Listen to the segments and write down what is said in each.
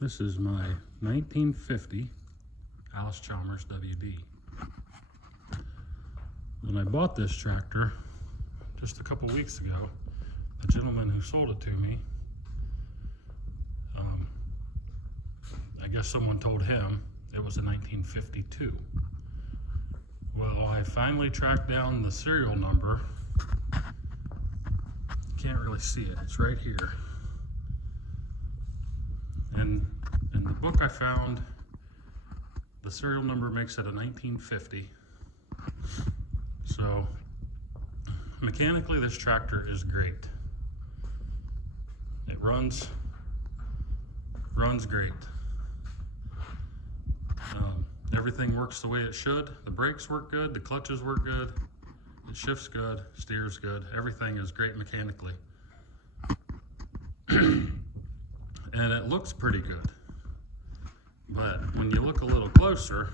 This is my 1950 Allis Chalmers WD. When I bought this tractor just a couple weeks ago, the gentleman who sold it to me, I guess someone told him it was a 1952. Well, I finally tracked down the serial number. Can't really see it, it's right here. And in the book I found, the serial number makes it a 1950. So mechanically this tractor is great. It runs great. Everything works the way it should. The brakes work good, the clutches work good, it shifts good, steers good. Everything is great mechanically. And it looks pretty good. But when you look a little closer,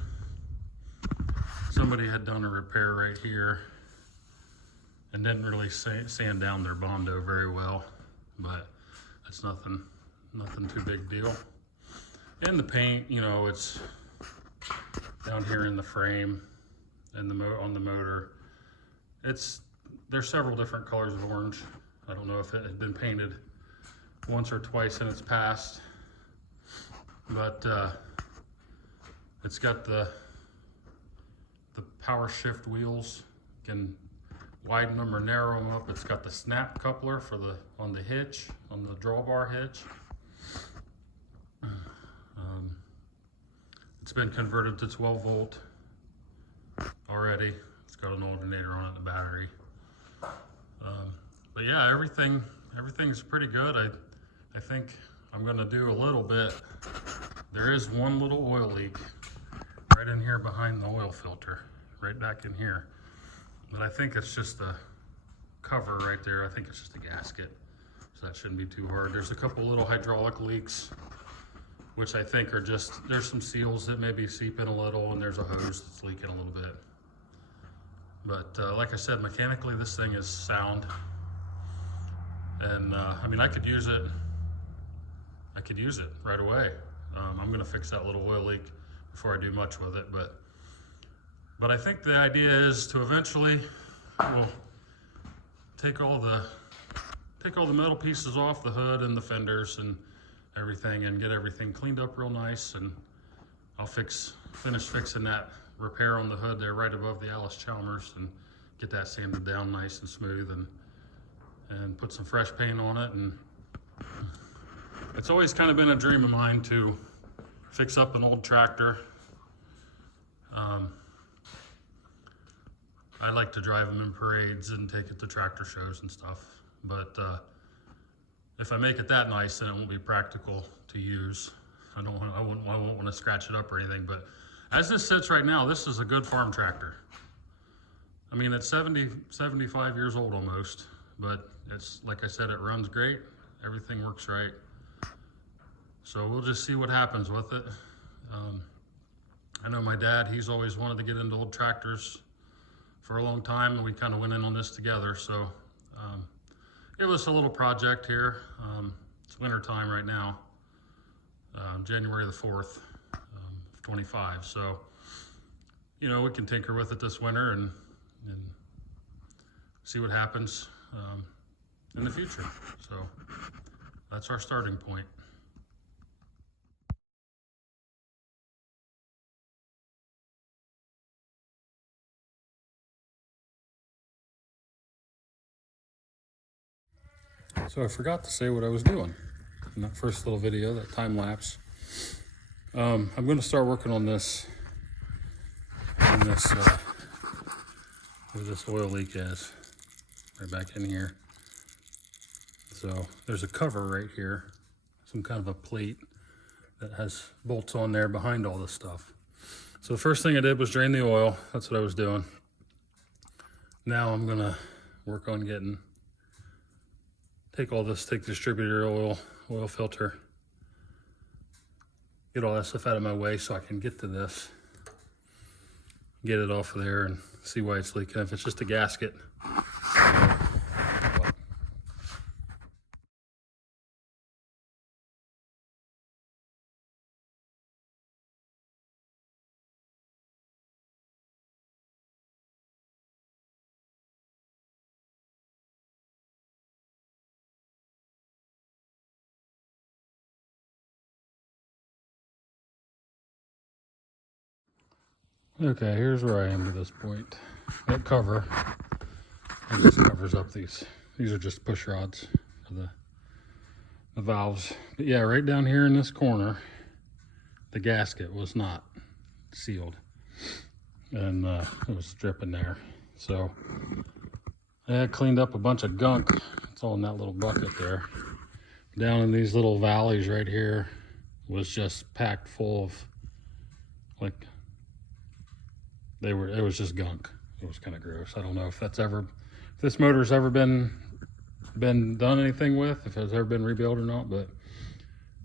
somebody had done a repair right here and didn't really sand down their Bondo very well, but that's nothing too big deal. And the paint, you know, it's down here in the frame and on the motor. There's several different colors of orange. I don't know if it had been painted once or twice in its past, but it's got the power shift wheels. You can widen them or narrow them up. It's got the snap coupler on the hitch, on the drawbar hitch. It's been converted to 12 volt already. It's got an alternator on it, the battery. But yeah, everything's pretty good. I think I'm gonna do a little bit. There is one little oil leak right in here behind the oil filter, right back in here. But I think it's just a cover right there. I think it's just a gasket, so that shouldn't be too hard. There's a couple little hydraulic leaks, which I think are there's some seals that maybe seep in a little, and there's a hose that's leaking a little bit. But like I said, mechanically this thing is sound. And I mean, I could use it right away. I'm gonna fix that little oil leak before I do much with it, but I think the idea is to eventually, we'll take all the metal pieces off the hood and the fenders and everything, and get everything cleaned up real nice, and I'll finish fixing that repair on the hood there right above the Allis Chalmers, and get that sanded down nice and smooth, and put some fresh paint on it. And it's always kind of been a dream of mine to fix up an old tractor. I like to drive them in parades and take it to tractor shows and stuff, but if I make it that nice, then it won't be practical to use. I won't want to scratch it up or anything, but as this sits right now, this is a good farm tractor. I mean, it's 75 years old almost, but it's, like I said, it runs great. Everything works right. So we'll just see what happens with it. I know my dad, he's always wanted to get into old tractors for a long time, and we kind of went in on this together. So it was a little project here. It's winter time right now, January the 4th, 25. So, you know, we can tinker with it this winter and see what happens in the future. So that's our starting point. So I forgot to say what I was doing in that first little video, that time lapse. I'm going to start working on this, where this oil leak is, right back in here. So there's a cover right here, some kind of a plate that has bolts on there behind all this stuff. So the first thing I did was drain the oil. That's what I was doing. Now I'm going to work on take distributor oil filter, get all that stuff out of my way so I can get to this, get it off of there and see why it's leaking. If it's just a gasket, Okay, here's where I am to this point. That cover, it just covers up these. These are just push rods for the valves. But yeah, right down here in this corner, the gasket was not sealed, and it was dripping there. So I cleaned up a bunch of gunk. It's all in that little bucket there. Down in these little valleys right here was just packed full of, like, it was just gunk. It was kind of gross. I don't know if this motor's ever been done anything with, if it's ever been rebuilt or not, but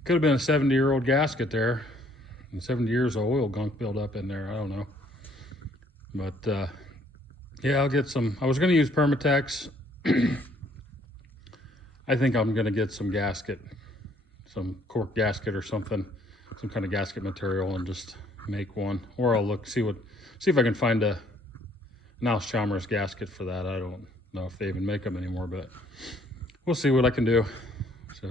could have been a 70-year-old gasket there, and 70 years of oil gunk built up in there. I don't know. But yeah, I'll get some. I was going to use Permatex. I think I'm going to get some gasket, some cork gasket or something, some kind of gasket material, and just make one. Or I'll see if I can find an Allis Chalmers gasket for that. I don't know if they even make them anymore, but we'll see what I can do. So.